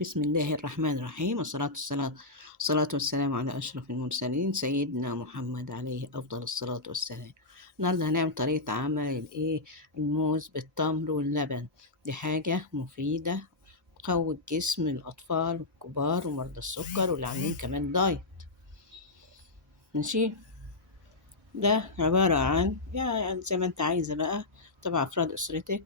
بسم الله الرحمن الرحيم، والصلاة والسلام على أشرف المرسلين سيدنا محمد عليه أفضل الصلاة والسلام. النهاردة هنعمل طريقة عمل الموز بالتمر واللبن. دي حاجة مفيدة تقوي الجسم للأطفال والكبار ومرضى السكر واللي عاملين كمان دايت. ماشي، ده عبارة عن يعني زي ما انت عايزة بقى، تبع أفراد أسرتك.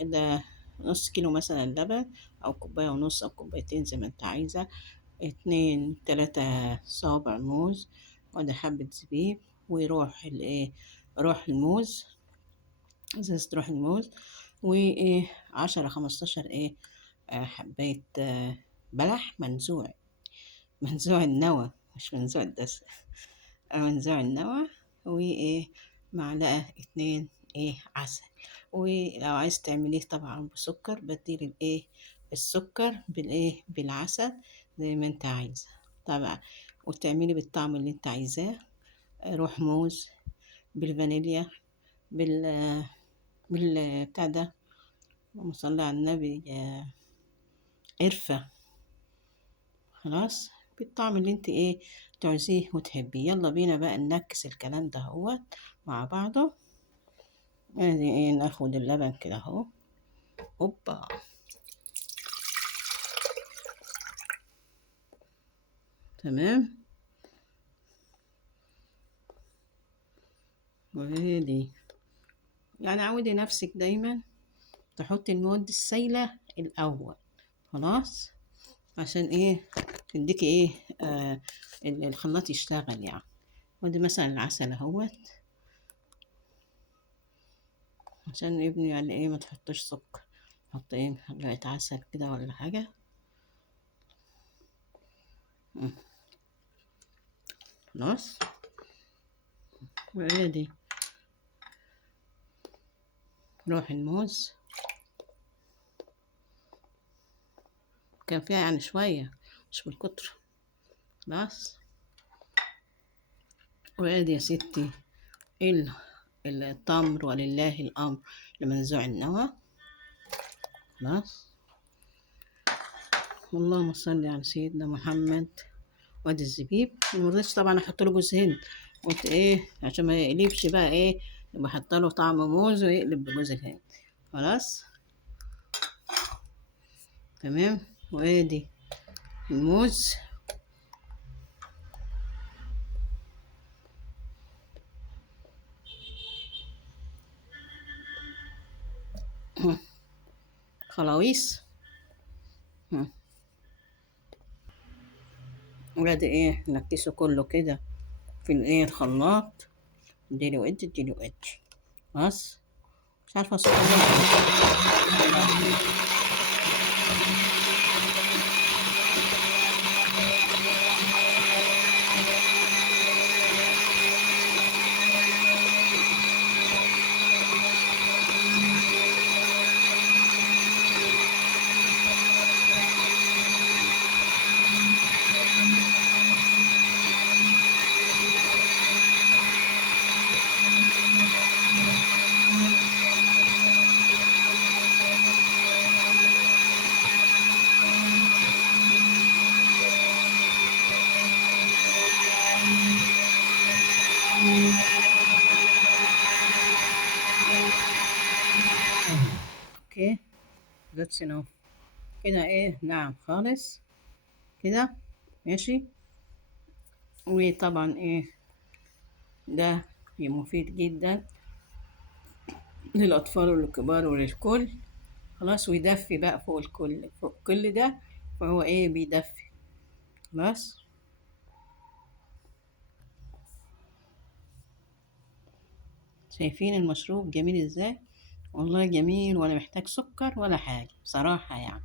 ده نص كيلو مثلا لبن، أو كوباية ونص أو كوبايتين زي ما انت عايزة. 2 3 صوابع موز، وده حبة زبيب، وروح روح الموز، ازازة روح الموز، وايه 10 15 حباية بلح منزوع، منزوع النوى مش منزوع الدسم. منزوع النوى، معلقة 2 عسل. ولو عايز تعمليه طبعا بسكر، بديل السكر بالعسل زي ما انت عايزة طبعا، وتعملي بالطعم اللي انت عايزاه. روح موز بالفانيليا، بال بتاع ده، اللهم صل على النبي، قرفة. خلاص، بالطعم اللي انت تعوزيه وتحبيه. يلا بينا بقى ننكس الكلام ده هو مع بعضه. يعني ناخد اللبن كده اهو. اوبا، تمام. وادي يعني عودي نفسك دايما تحطي المواد السائلة الأول. خلاص، عشان تديكي الخلاط يشتغل يعني. ودي مثلا العسل اهوت، عشان ابني يعني ما تحطش سكر، حط معلقة عسل كده ولا حاجة. مم. خلاص، وادي روح الموز، كان فيها يعني شوية مش بالكتر. خلاص، وادي يا ستي التمر، ولله الأمر لمنزوع النوى. خلاص، اللهم صل على سيدنا محمد. وادي الزبيب، مرضتش طبعا احط له جوز هند، قلت عشان ما يقلبش بقى يبقى حط له طعم موز ويقلب بجوز الهند. خلاص، تمام. وادي الموز، خلاويص. وادي نكسه كله كده في الخلاط. اديله اديله خلاص، مش عارفه اصوت اوكي. جاتس نو كده، ناعم خالص كده. ماشي، وطبعا ده مفيد جدا للأطفال وللكبار وللكل. خلاص، ويدفي بقى فوق الكل، فوق كل ده، فهو بيدفي. خلاص، شايفين المشروب جميل ازاي؟ والله جميل، ولا محتاج سكر ولا حاجة بصراحة يعني.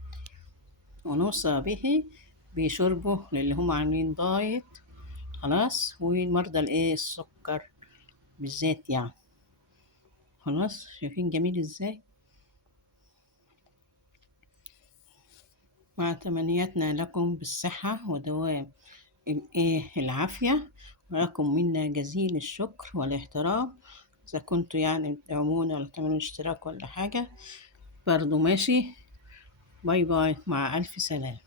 ونوصى به بشربه للي هم عاملين دايت. خلاص، ومرضى السكر بالذات يعني. خلاص، شايفين جميل ازاي؟ مع تمنياتنا لكم بالصحة ودوام العافية، ولكم منا جزيل الشكر والاحترام. إذا كنتوا يعني بتدعمونا ولا تعملوا اشتراك ولا حاجة برضو ماشي. باي باي، مع ألف سلامة.